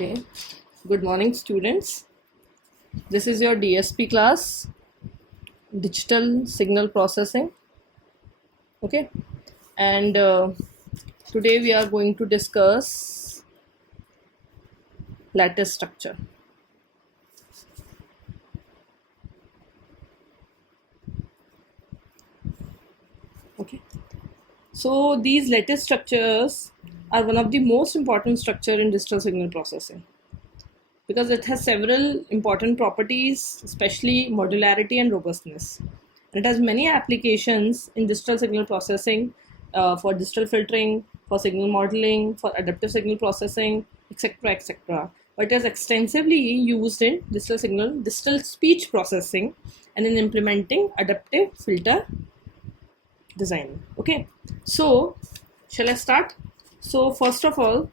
Okay, good morning students. This is your DSP class, Digital Signal Processing. Okay, and today we are going to discuss lattice structure. Okay, so these lattice structures are one of the most important structure in digital signal processing, because it has several important properties, especially modularity and robustness. It has many applications in digital signal processing, for digital filtering, for signal modeling, for adaptive signal processing, etc., etc. But it is extensively used in digital speech processing, and in implementing adaptive filter design. Okay, so shall I start? So first of all,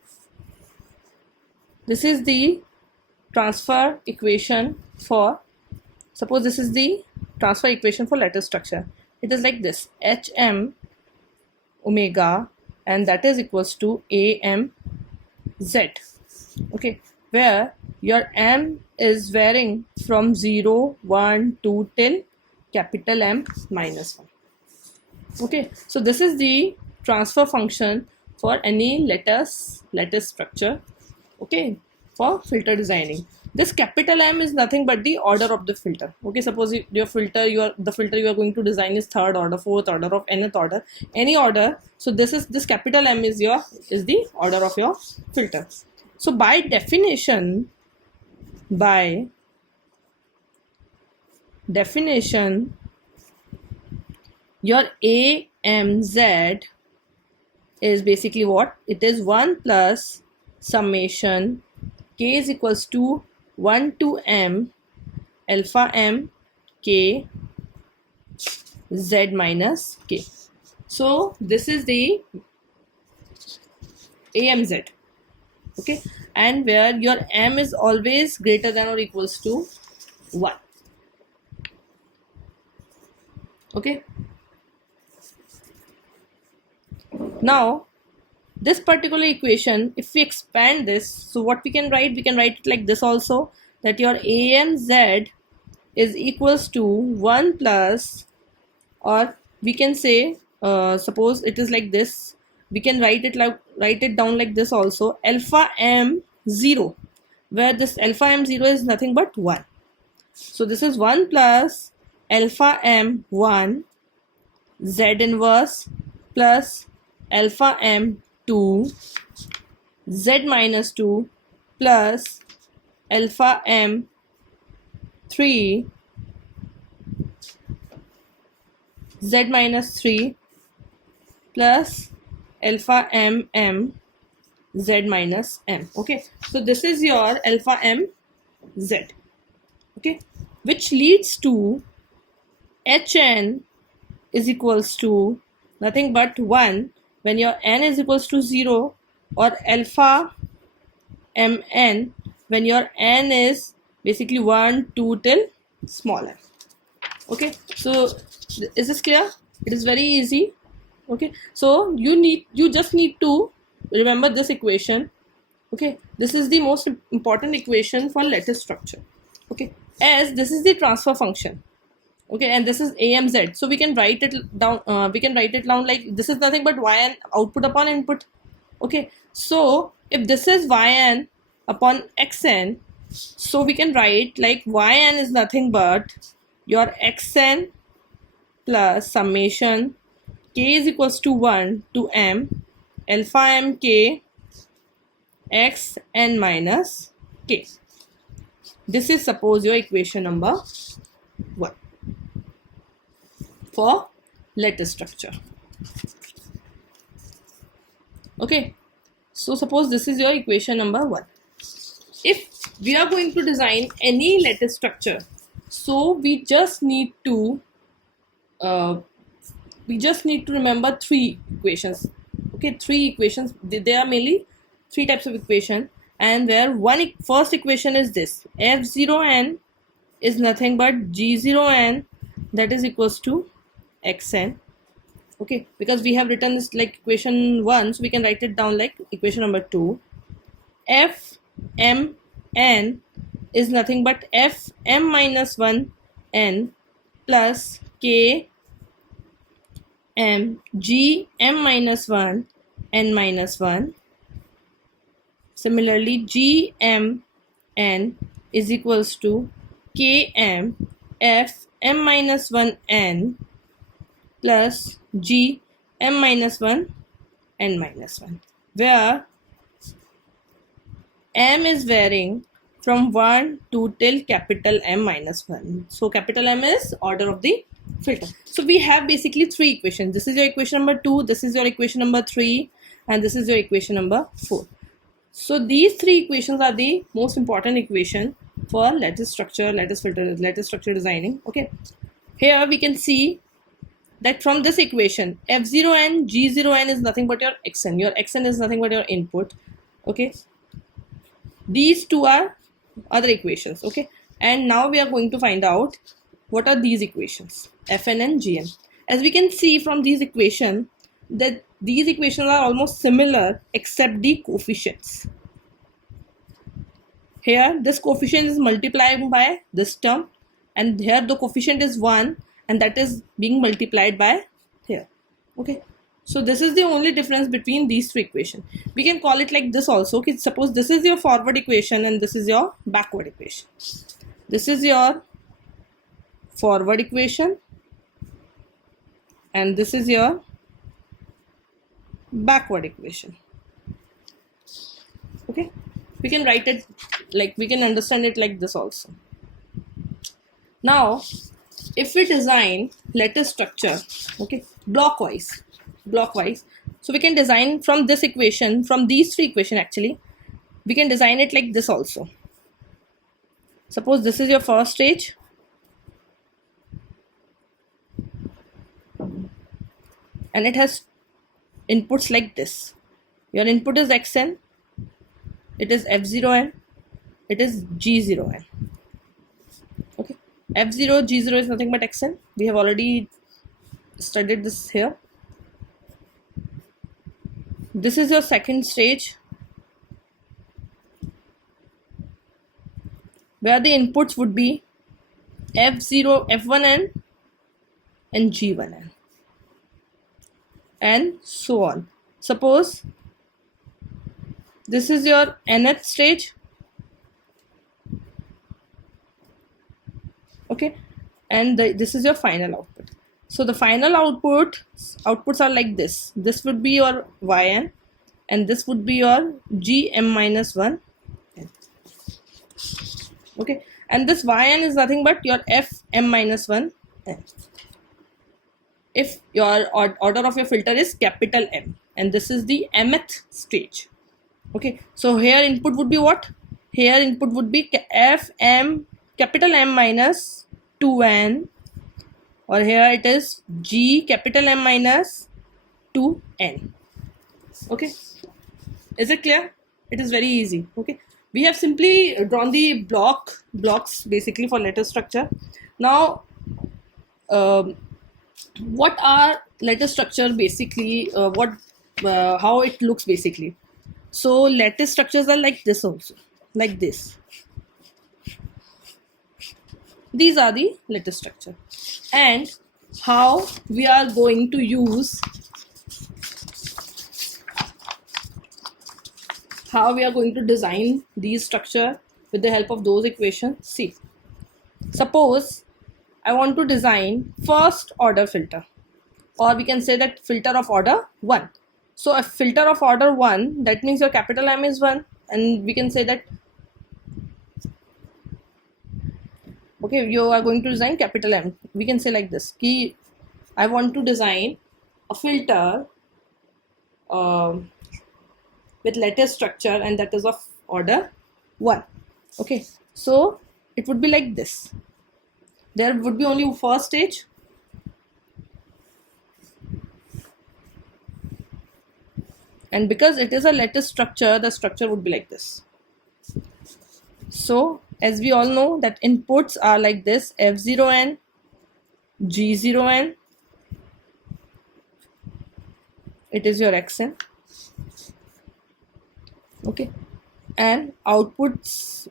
this is the transfer equation for, suppose this is the transfer equation for lattice structure. It is like this: hm omega, and that is equals to am z. Okay, where your m is varying from 0, 1, 2 till capital M minus 1. Okay, so this is the transfer function for any lattice structure. Okay, for filter designing. This capital M is nothing but the order of the filter. Okay, suppose your filter, the filter you are going to design is third order, fourth order, of nth order, any order. So this capital M is the order of your filter. So by definition, your AMZ is basically what? It is 1 plus summation k is equals to 1 to m alpha m k z minus k. So this is the AMZ. Okay, and where your m is always greater than or equals to 1. Okay, now this particular equation, if we expand this, so what we can write it like this also, that your AMZ is equals to 1 plus, or we can say, suppose it is like this, we can write it down like this also, alpha m0, where this alpha m0 is nothing but 1. So this is 1 plus alpha m1 z inverse plus alpha m2 z minus 2 plus alpha m3 z minus 3 plus alpha m z minus m. Okay, so this is your alpha m z. Okay, which leads to hn is equals to nothing but 1 when your n is equals to 0, or alpha mn when your n is basically 1, 2 till small n. Okay, so is this clear? It is very easy. Okay, so you just need to remember this equation. Okay, this is the most important equation for lattice structure. Okay, as this is the transfer function. Okay, and this is AMZ, so we can write it down. Like this is nothing but yn output upon input. Okay, so if this is yn upon xn, so we can write like yn is nothing but your xn plus summation k is equals to 1 to m alpha m k x n minus k. This is, suppose, your equation number 1 for lattice structure. Okay, so suppose this is your equation number 1. If we are going to design any lattice structure, so we just need to remember 3 equations. Okay, 3 equations. There are mainly 3 types of equation, and where first equation is this: f0n is nothing but g0n, that is equals to xn. Okay, because we have written this like equation 1, so we can write it down like equation number 2. F m n is nothing but f m minus 1 n plus k m g m minus 1 n minus 1. Similarly, g m n is equals to k m f m minus 1 n plus g m minus 1 n minus 1, where m is varying from 1 to till capital M minus 1. So capital M is order of the filter. So we have basically three equations. This is your equation number 2, this is your equation number 3, and this is your equation number 4. So these three equations are the most important equation for lattice structure, lattice filter, lattice structure designing. Okay, here we can see that from this equation f0n g0n is nothing but your xn. Your xn is nothing but your input. Okay, these two are other equations. Okay, and now we are going to find out what are these equations, fn and gn. As we can see from these equations that these equations are almost similar except the coefficients. Here this coefficient is multiplied by this term, and here the coefficient is 1 and that is being multiplied by here. Okay, so this is the only difference between these two equations. We can call it like this also. Okay, suppose this is your forward equation and this is your backward equation. This is your forward equation and this is your backward equation. Okay, we can write it like, we can understand it like this also. Now if we design lattice structure, okay, blockwise, so we can design from this equation, from these three equations actually, we can design it like this also. Suppose this is your first stage, and it has inputs like this. Your input is xn, it is f0n, it is g0n. Okay, f0 g0 is nothing but xn. We have already studied this here. This is your second stage, where the inputs would be f0 f1n and g1n and so on. Suppose this is your nth stage. Okay, and this is your final output. So the final outputs are like this. This would be your yn and this would be your gm minus 1. Okay, and this yn is nothing but your fm minus 1 n. If your order of your filter is capital M, and this is the mth stage. Okay, so here input would be what? Here input would be fm capital M minus 2n, or here it is g capital M minus 2n. Okay, is it clear? It is very easy. Okay, we have simply drawn the blocks basically for lattice structure. Now what are lattice structure basically, how it looks basically. So lattice structures are like this also, like this. These are the lattice structure, and how we are going to use, how we are going to design these structure with the help of those equations. See, suppose I want to design first order filter, or we can say that filter of order 1. So a filter of order 1, that means your capital M is 1, and we can say that, okay, you are going to design capital M. We can say like this, ki I want to design a filter with lattice structure, and that is of order 1. Okay, so it would be like this. There would be only first stage, and because it is a lattice structure, the structure would be like this. So as we all know that inputs are like this, f0n, g0n, it is your xn. Okay, and output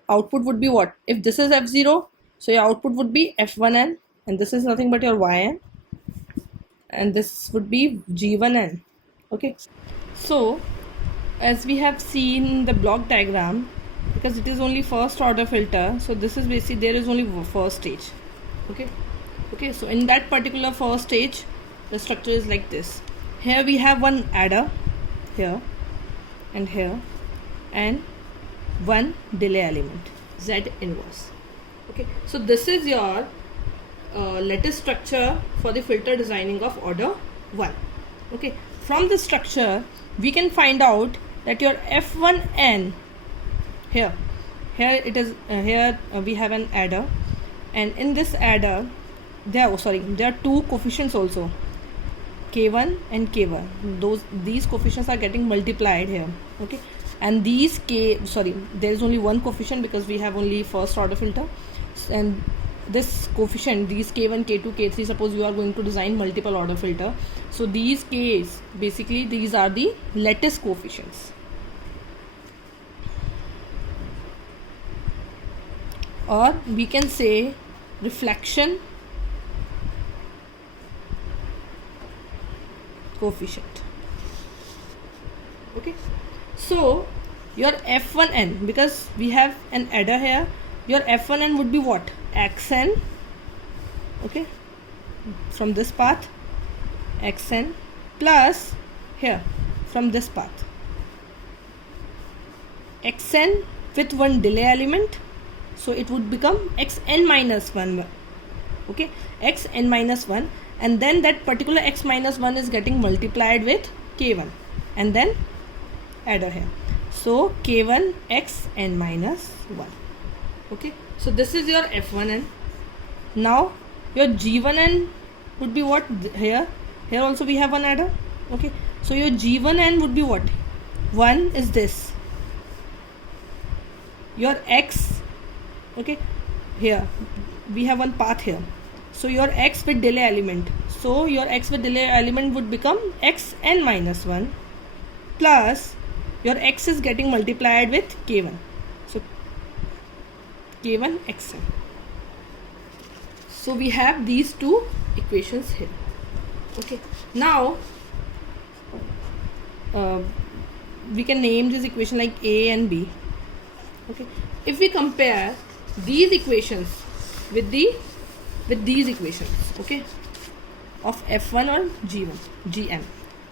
would be what? If this is f0, so your output would be f1n, and this is nothing but your yn, and this would be g1n. Okay, so as we have seen the block diagram, because it is only first order filter, so this is basically there is only first stage. Okay, so in that particular first stage the structure is like this. Here we have one adder here and here, and one delay element Z inverse. Okay, so this is your lattice structure for the filter designing of order 1. Okay, from this structure we can find out that your f1n here it is here we have an adder, and in this adder there are two coefficients also, k1 and k1. These coefficients are getting multiplied here. Okay, and these there is only one coefficient because we have only first order filter, and this coefficient, these k1, k2, k3, suppose you are going to design multiple order filter, so these k's, basically these are the lattice coefficients, or we can say reflection coefficient. Okay, so your f1n, because we have an adder here, your f1n would be what? Xn. Okay, from this path xn plus here from this path xn with one delay element, so it would become xn minus 1. Okay, xn minus 1, and then that particular x minus 1 is getting multiplied with k1 and then adder here, so k1 xn minus 1. Okay, so this is your f1n. Now your g1n would be what? Here also we have one adder. Okay, so your g1n would be what? 1 is this, your x. Okay, here we have one path here, so your x with delay element, so your x with delay element would become xn minus 1 plus your x is getting multiplied with k1, so k1 xn. So we have these two equations here. Okay, now we can name this equation like a and b. Okay, if we compare these equations with these equations, okay, of f1 or g1, gm,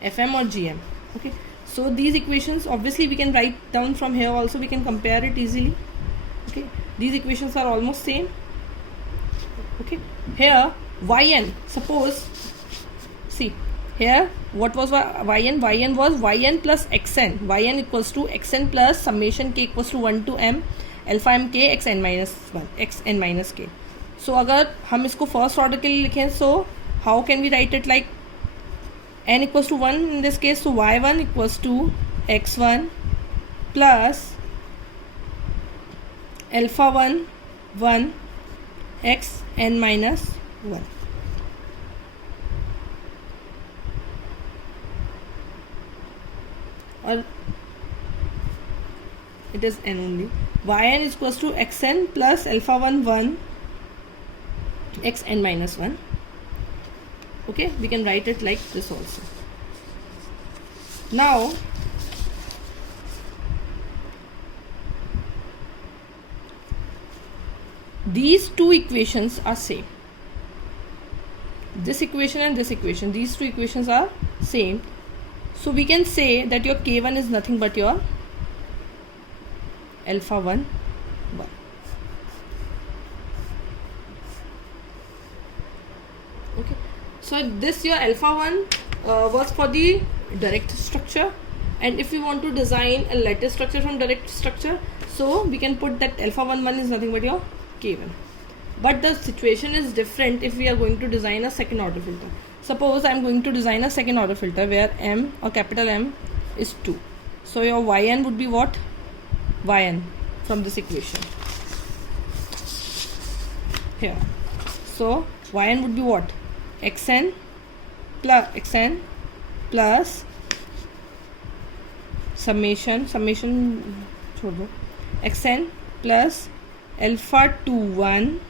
fm or gm. Okay, so these equations obviously we can write down from here also, we can compare it easily. Okay, these equations are almost same. Okay, here yn, suppose, see here what was yn was yn plus xn, yn equals to xn plus summation k equals to 1 to m alpha m k xn minus 1 xn minus k. So अगर हम इसको first order के लिए लिखें, so how can we write it like n equals to 1 in this case, so y1 equals to x1 plus alpha 1 x n minus 1. Or it is n only. Yn is equals to xn plus alpha 1 x n minus 1. Okay, we can write it like this also. Now these two equations are same. This equation and this equation, these two equations are same. So we can say that your k1 is nothing but your alpha 1. Okay, so this your alpha 1 was for the direct structure, and if we want to design a lattice structure from direct structure, so we can put that alpha 1 is nothing but your k1. But the situation is different if we are going to design a second order filter. Suppose I am going to design a second order filter where m or capital M is 2. So your yn would be what? Yn from this equation here. So yn would be what? xn plus summation छोड़ दो, xn plus alpha 2 1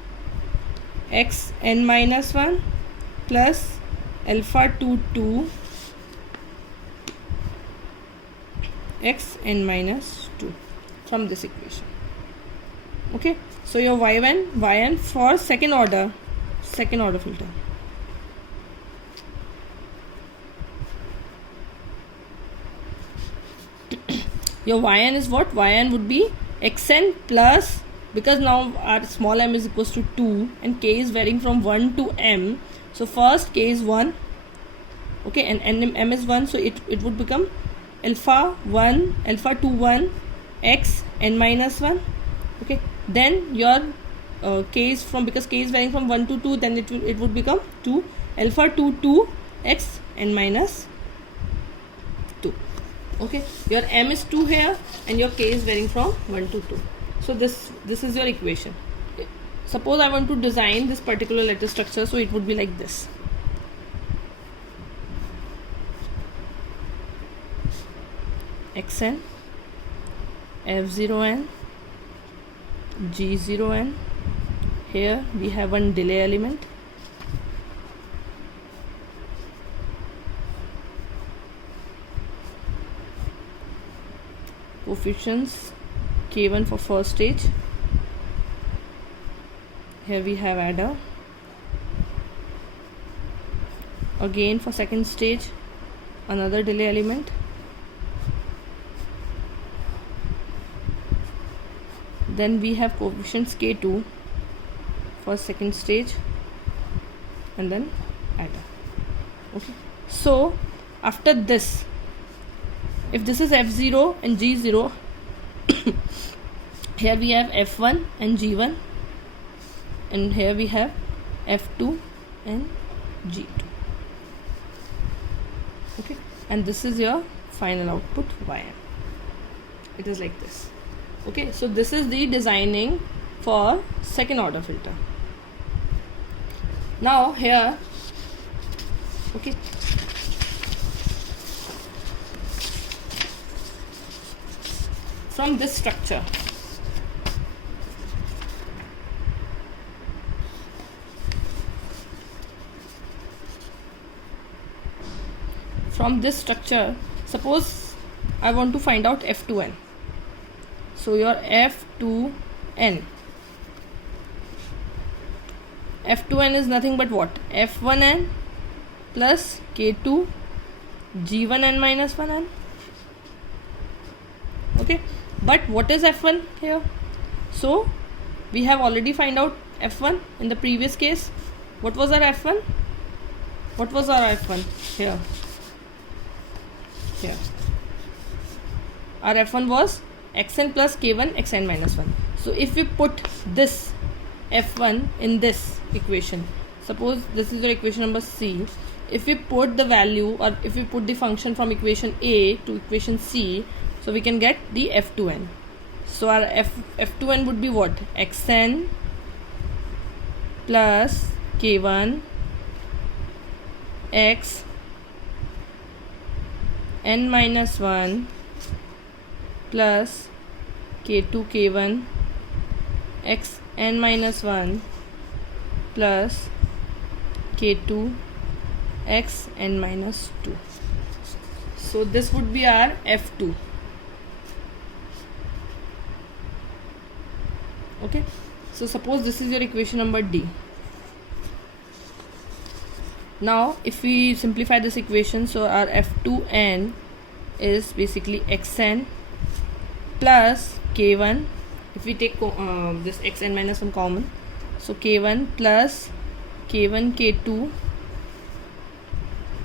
xn minus 1 plus alpha 2 2 xn minus 2 from this equation. Okay, so your yn for second order filter. Your yn is what? Yn would be xn plus, because now our small m is equals to 2 and k is varying from 1 to m, so first k is 1, okay, and m is 1, so it would become alpha 2 1 x n minus 1. Okay, then your k is from, because k is varying from 1 to 2, then it would become 2 alpha 2 2 x n minus 2. Okay, your m is 2 here and your k is varying from 1 to 2. So this is your equation. Suppose I want to design this particular lattice structure, so it would be like this. xn, f0n, g0n. Here we have one delay element. Coefficients k1 for first stage. Here we have adder. Again for second stage, another delay element. Then we have coefficients k2 for second stage, and then adder. Okay, so after this, if this is f0 and g0, here we have f1 and g1, and here we have f2 and g2. Okay, and this is your final output yn. It is like this. Okay, so this is the designing for second order filter. Now here, okay, from this structure, suppose I want to find out f2n. So your f2n is nothing but what? f1n plus k2 g1n minus 1n. Okay, but what is f1 here? So we have already find out f1 in the previous case. What was our f1? What was our f1 here? Here our f1 was xn plus k1 xn minus 1. So if we put this f1 in this equation, suppose this is your equation number C, if we put the value, or if we put the function from equation A to equation C, so we can get the f2n. So our f2n would be what? xn plus k1 x n minus 1 plus k2 k1 x n minus 1 plus k2 x n minus 2. So this would be our f2. Okay, so suppose this is your equation number D. Now if we simplify this equation, so our f2n is basically xn plus k1, if we take this xn minus 1 common, so k1 plus k1 k2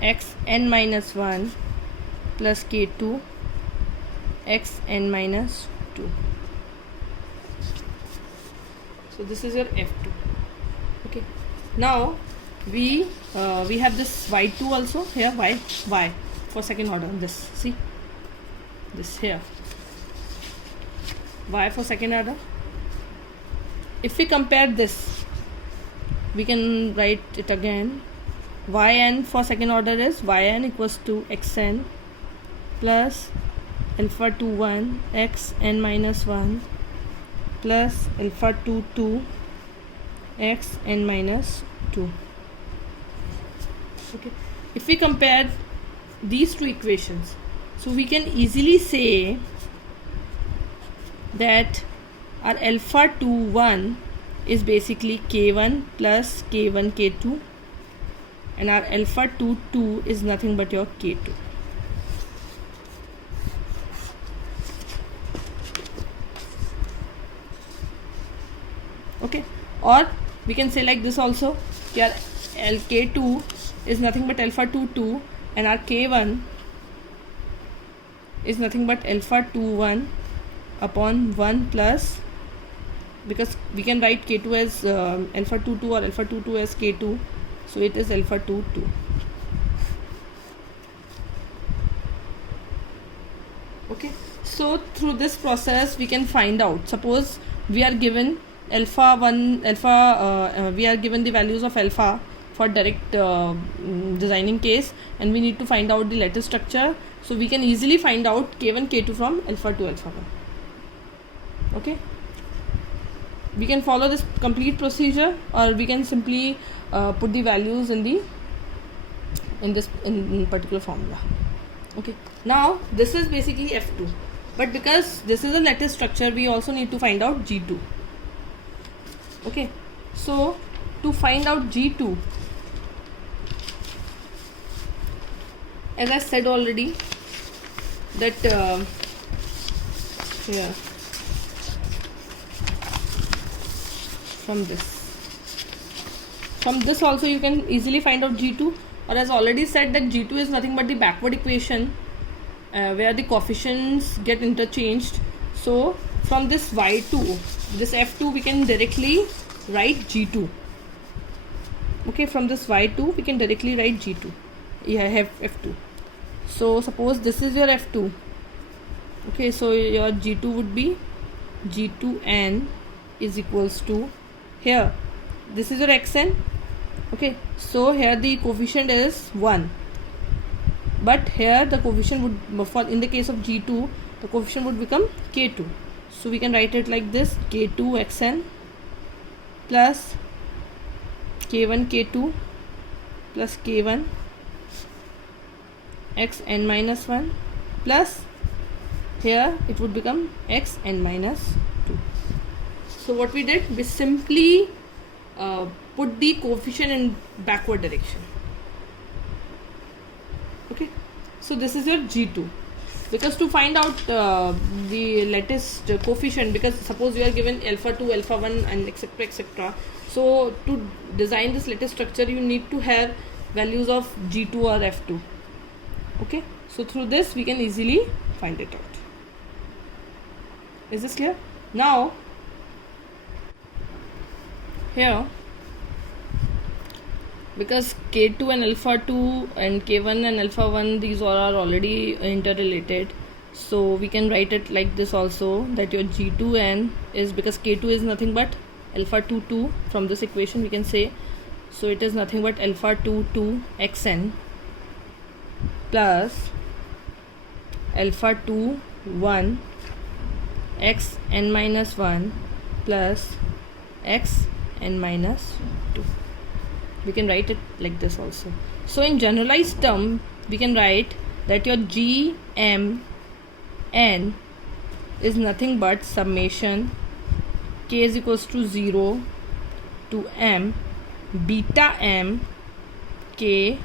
xn minus 1 plus k2 xn minus 2. So this is your f2. Okay, now we have this y2 also here, y for second order. This, see this here, y for second order. If we compare this, we can write it again. Yn for second order is yn equals to xn plus alpha 2 1 x n minus 1 plus alpha 2 2 x n minus 2. Okay, if we compare these two equations, so we can easily say that our alpha 2 1 is basically k1 plus k1 k2, and our alpha 2 2 is nothing but your k2. Okay, or we can say like this also, our k2 is nothing but alpha 2 2, and our k1 is nothing but alpha 2 1 upon 1 plus, because we can write k2 as alpha 2 2 or alpha 2 2 as k2, so it is alpha 2 2. Okay, so through this process we can find out, suppose we are given alpha 1 alpha we are given the values of alpha for direct designing case, and we need to find out the lattice structure, so we can easily find out k1 k2 from alpha to alpha 1. Okay, we can follow this complete procedure, or we can simply put the values in this particular formula. Okay, now this is basically f2, but because this is a lattice structure, we also need to find out g2. Okay, so to find out g2, as I said already, that here from this also you can easily find out g2, or as already said that g2 is nothing but the backward equation where the coefficients get interchanged. So from this y2, this f2, we can directly write g2. Okay, from this y2 we can directly write g2. Yeah, I have f2. So suppose this is your f2. Okay, so your g2 would be g2n is equals to, here this is your xn. Okay, so here the coefficient is 1, but here the coefficient would, for in the case of g2, the coefficient would become k2. So we can write it like this, k2 xn plus k1 k2 plus k1 xn minus 1 plus, here it would become xn minus 2. So what we did, we simply put the coefficient in backward direction. Okay, so this is your g2, because to find out the lattice coefficient, because suppose you are given alpha 2 alpha 1 and etc etc, so to design this lattice structure you need to have values of g2 or f2. Okay, so through this we can easily find it out. Is this clear? Now here, because k2 and alpha 2 and k1 and alpha 1, these all are already interrelated, so we can write it like this also, that your g2n is, because k2 is nothing but alpha 2 2, from this equation we can say, so it is nothing but alpha 2 2 xn plus alpha 2 1 x n minus 1 plus x n minus 2. We can write it like this also. So in generalized term we can write that your g m n is nothing but summation k is equals to 0 to m beta m k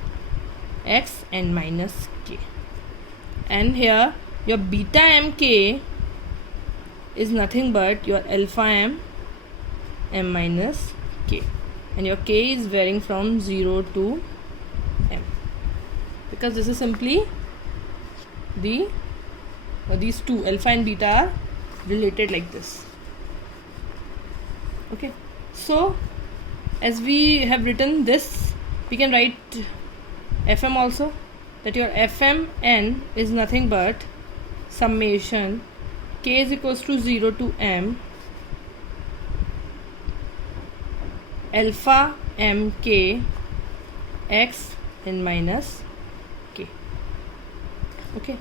x n minus k, and here your beta m k is nothing but your alpha m minus k, and your k is varying from 0 to m, because this is simply these two alpha and beta are related like this. Okay, so as we have written this, we can write fm also, that your fm n is nothing but summation k is equals to 0 to m alpha m k x n minus k. Okay,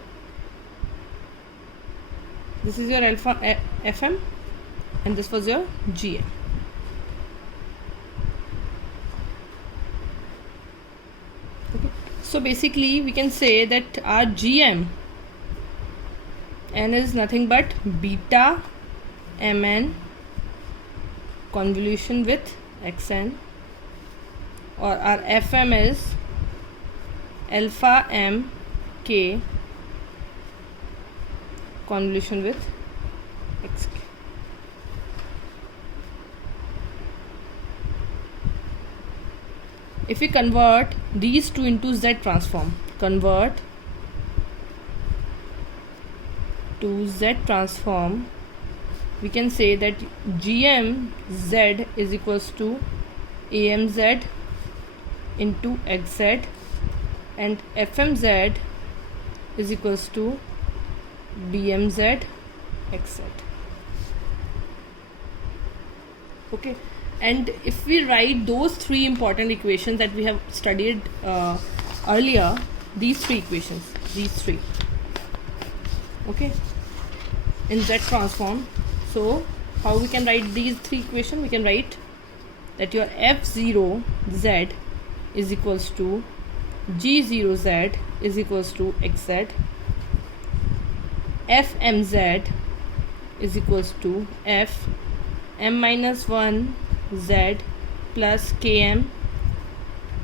this is your alpha fm, and this was your GM. Okay. So basically we can say that our GM n is nothing but beta mn convolution with xn, or our FM is alpha m k convolution with xk. If we convert these two into Z transform, convert to Z transform, we can say that GMZ is equals to AMZ into XZ, and FMZ is equals to BMZ XZ. Okay, and if we write those three important equations that we have studied earlier, these three equations, these three, okay, in Z transform. So how we can write these three equations? We can write that your F0Z is equals to G0Z is equals to XZ, FMZ is equals to F m minus 1 Z plus Km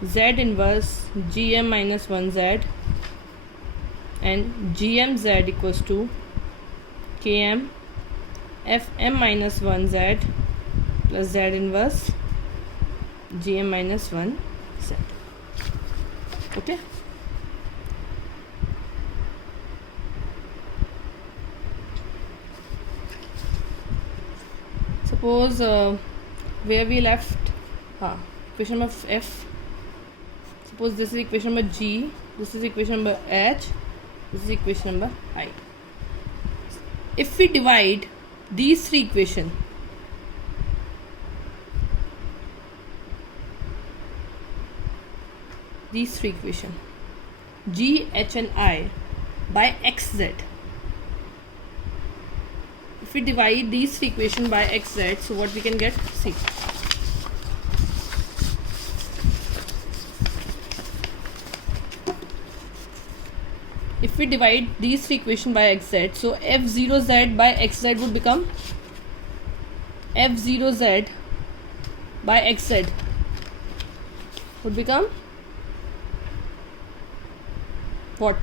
Z inverse Gm minus 1 Z, and GMZ equals to Km Fm minus 1 Z plus Z inverse Gm minus 1 Z. Okay. Suppose where we left equation number F. Suppose this is equation number G, this is equation number H, this is equation number I. If we divide these three equations, G, H and I by XZ, if we divide these three equations by XZ, so what we can get? See, if we divide these three equations by XZ, so F0Z by XZ would become F0Z by XZ would become what?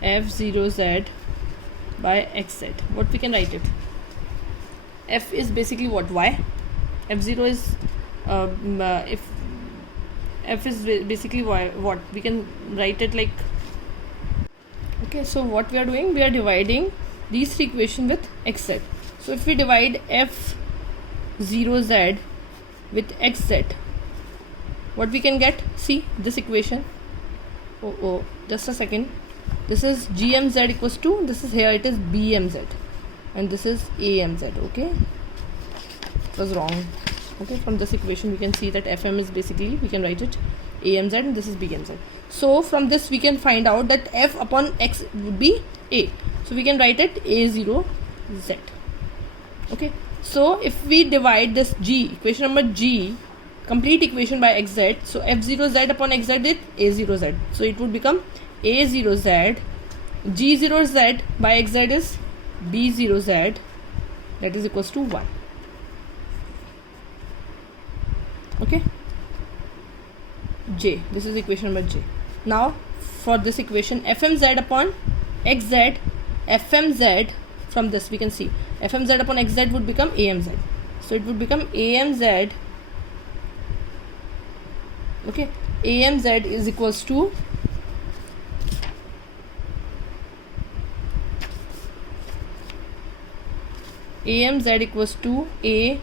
F0Z by XZ. What we can write it? F is basically what? Y. F0 is if F is basically Y, what we can write it like. Okay, so what we are doing, we are dividing these three equations with XZ. So if we divide F0Z with XZ, what we can get? See this equation. Oh, just a second. This is GMZ equals to, this is here, it is BMZ, and this is AMZ. Okay, it was wrong. Okay, from this equation we can see that FM is basically, we can write it AMZ and this is BMZ. So from this we can find out that F upon X would be A. So we can write it A0Z. Okay, so if we divide this G, equation number G, complete equation by XZ, so F0Z upon XZ is A0Z. So it would become A0Z, G0Z by XZ is B0Z, that is equals to 1. Okay, J, this is equation number J. Now for this equation, FMZ upon XZ, FMZ, from this we can see FMZ upon XZ would become AMZ. So it would become AMZ. Okay, AMZ is equals to AMZ equals to A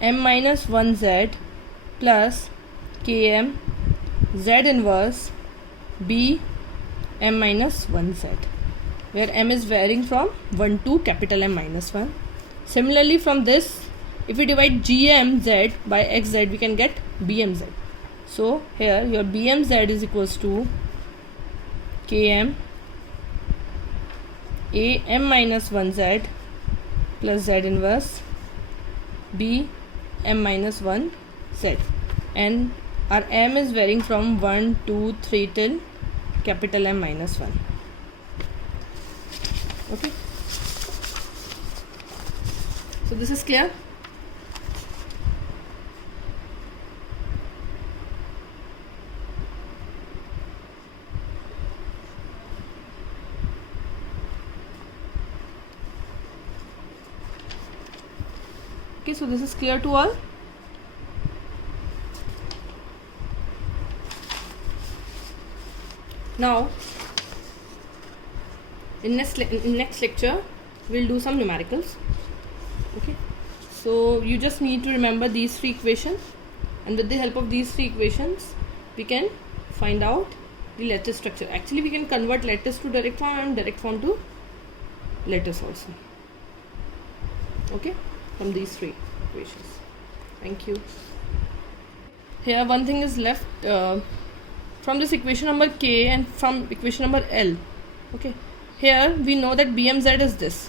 m minus 1 Z plus Km Z inverse B m minus 1 Z, where m is varying from 1 to capital M minus 1. Similarly from this, if we divide GMZ by XZ, we can get BMZ. So here your BMZ is equals to KM AM minus 1Z plus Z inverse B M minus 1Z, and our M is varying from 1, 2, 3 till capital M minus 1. Okay, so this is clear. Okay, so this is clear to all. Now in next lecture we'll do some numericals. Okay, so you just need to remember these three equations, and with the help of these three equations we can find out the lattice structure. Actually we can convert lattice to direct form and direct form to lattice also. Okay, from these three equations. Thank you. Here one thing is left from this equation number K and from equation number L. Okay, here we know that BMZ is this.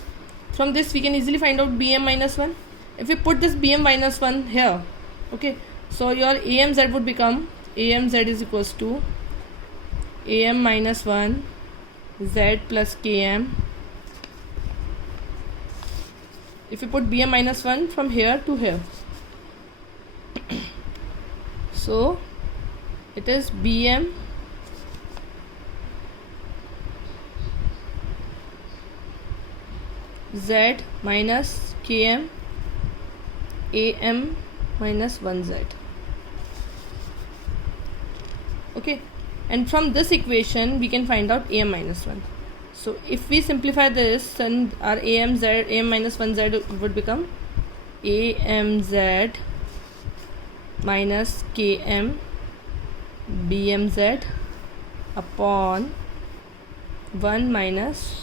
From this we can easily find out BM minus 1. If we put this BM minus 1 here, okay, so your AMZ would become AMZ is equals to AM minus 1 Z plus KM. If you put BM minus 1 from here to here, so it is BM Z minus KM AM minus 1Z. Okay, and from this equation we can find out AM minus 1. So if we simplify this, then our AMZ, AM minus 1Z would become AMZ minus KM BMZ upon 1 minus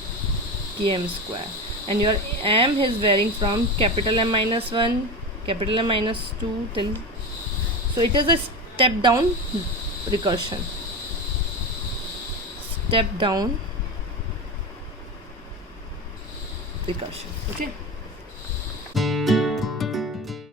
KM square, and your M is varying from capital M minus 1, capital M minus 2 till, so it is a step down recursion. Step down recursion. Okay.